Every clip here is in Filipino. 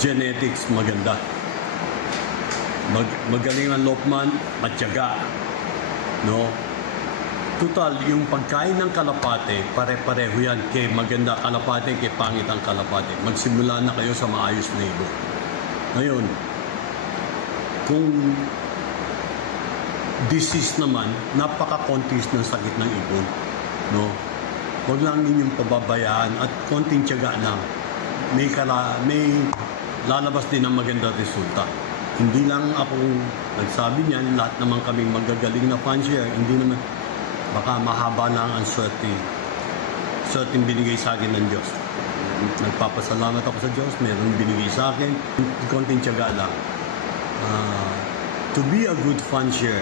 genetics maganda. Magaling ang Lokman, matyaga. No? Total, yung pagkain ng kalapate, pare-pareho yan. Kay maganda kalapate, kay pangit ang kalapate. Magsimula na kayo sa maayos na ibon. Ngayon, kung disease naman, napaka-kontis ng sakit ng ibon. No? Huwag lang ninyong pababayaan at konting tiyaga na may lalabas din ng magandang resulta. Hindi lang ako nagsabi niyan, lahat naman kaming magagaling na fancier. Hindi naman, baka mahaba na ang swerteng binigay sa akin ng Diyos. Nagpapasalamat ako sa Diyos, meron binigay sa akin, konting tiyaga lang. To be a good fancier,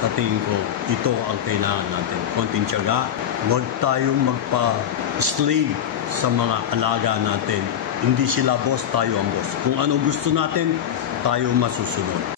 sa tingin ko, ito ang kailangan natin. Konting tiyaga, huwag tayong magpa-slave sa mga alaga natin. Hindi sila boss, tayo ang boss. Kung ano gusto natin, tayo masusunod.